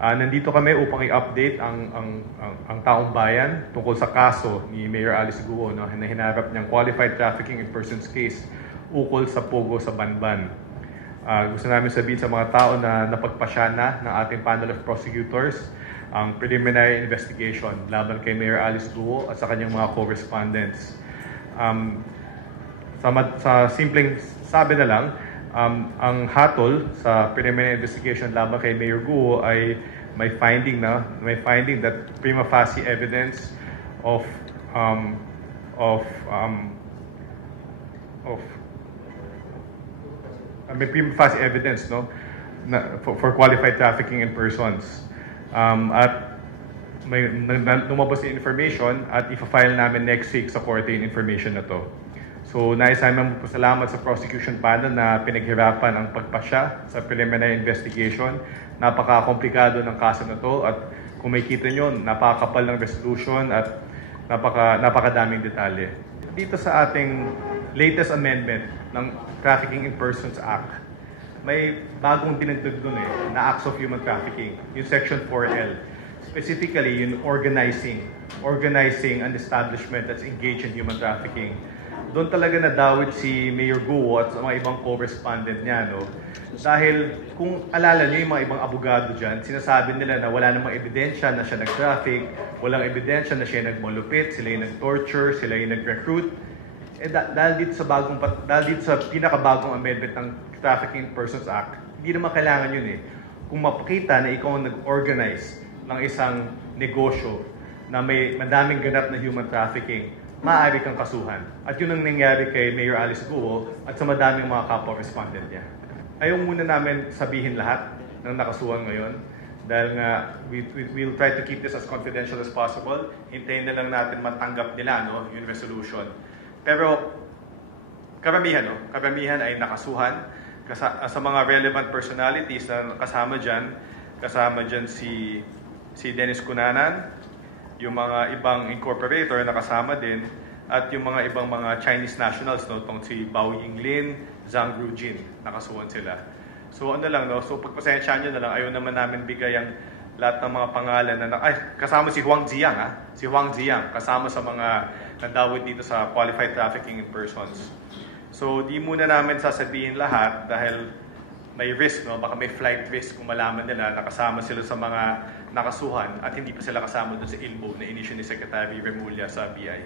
Nandito kami upang i-update ang taong bayan tungkol sa kaso ni Mayor Alice Guo, no, na hinarap niyang qualified trafficking in persons case ukol sa Pogo sa Banban. Gusto namin sabihin sa mga tao na napagpasya na ng ating panel of prosecutors ang preliminary investigation laban kay Mayor Alice Guo at sa kanyang mga co-respondents. Sa simpleng sabi na lang, ang hatol sa preliminary investigation laban kay Mayor Guo ay may finding that prima facie evidence of may prima facie evidence, no, for qualified trafficking in persons. At may lumabas yung information at ipa-file namin next week sa korte yung information na to. So, nais namin magpasalamat sa prosecution panel na pinaghirapan ang pagpasya sa preliminary investigation. Napaka-komplikado ng kaso na to at kung makikita nyo, napakakapal ng resolution at napakadaming detalye. Dito sa ating latest amendment ng Trafficking in Persons Act, may bagong dinagdag dun na Acts of Human Trafficking, yung Section 4L. Specifically, yung organizing an establishment that's engaged in human trafficking. Doon talaga nadawit si Mayor Guo at sa mga ibang co-respondent niya, no? Dahil kung alala niyo yung mga ibang abogado dyan, sinasabi nila na wala namang ebidensya na siya nag-traffic, walang ebidensya na siya nagmalupit, sila yung nag-torture, sila yung nag-recruit. Dahil dito sa pinakabagong amendment ng Trafficking in Persons Act, hindi naman kailangan yun Kung mapakita na ikaw ang nag-organize ng isang negosyo na may madaming ganap na human trafficking, maaari kang kasuhan. At yun ang nangyari kay Mayor Alice Guo at sa madaming mga kapwa-respondent niya. Ayaw muna namin sabihin lahat ng nakasuhan ngayon dahil nga we'll try to keep this as confidential as possible. Hintayin na lang natin matanggap nila yung resolution. Pero karamihan ay nakasuhan sa mga relevant personalities na kasama dyan si Dennis Cunanan, yung mga ibang incorporator na kasama din, at yung mga ibang mga Chinese nationals, tong si Bao Yinglin, Zhang Rujin, nakasuhan sila. So so pagpasensyahan nyo na lang, ayaw naman namin bigay ang lahat ng mga pangalan kasama si Huang Ziyang, kasama sa mga nadawit dito sa qualified trafficking in persons. So di muna namin sasabihin lahat dahil may risk, baka may flight risk kung malaman nila nakasama sila sa mga nakasuhan at hindi pa sila kasama doon sa ILBO na inisyu ni Secretary Remulla sa BI.